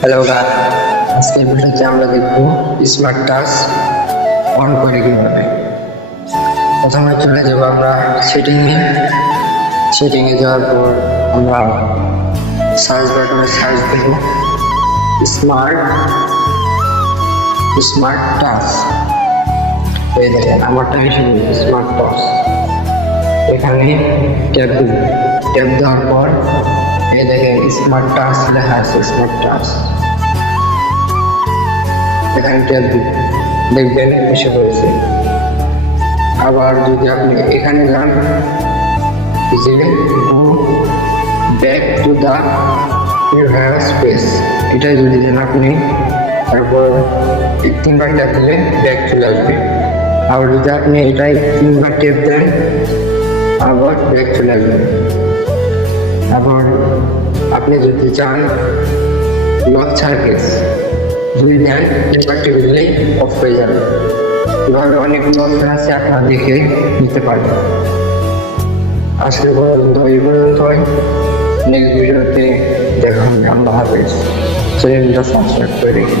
Hello guys, আজকের ভিডিওতে আমরা দেখব স্মার্ট টাচ অন করে কিভাবে। প্রথমে চলে যাব আমরা সেটিংয়ে যাওয়ার পর আমরা সার্চ বাটনে সার্চ দেব স্মার্ট টাচ। এই দেখেন আমারটা হিসেবে স্মার্ট টাচ। এখানে ট্যাপ দেওয়ার পর এই দেখেন স্মার্ট টাচ লেখা আছে, স্মার্ট টাচ। এখানে ট্যাপ দেখবেন এসে পড়েছে। আবার যদি আপনি এখানে যান যে back to the previous page, এটা যদি দেন আপনি, তারপর 3বার ট্যাপ দিলে ব্যাক চলে আসবে। আবার যদি আপনি এটাই 3বার ট্যাপ দেন আবার ব্যাক চলে আসবে। আবার আপনি যদি চান লক সার্ভিস যদি দেন, 3বার টিপে দিলেই অফ হয়ে যাবে। এভাবে অনেকগুলো অপশন আছে, আপনারা দেখে নিতে পারবেন। আজকে পর্যন্ত এই পর্যন্তই। নেক্সট ভিডিওতে দেখা হবে। আল্লাহ হাফেজ। চ্যানেলটা সাবস্ক্রাইব করে রেখে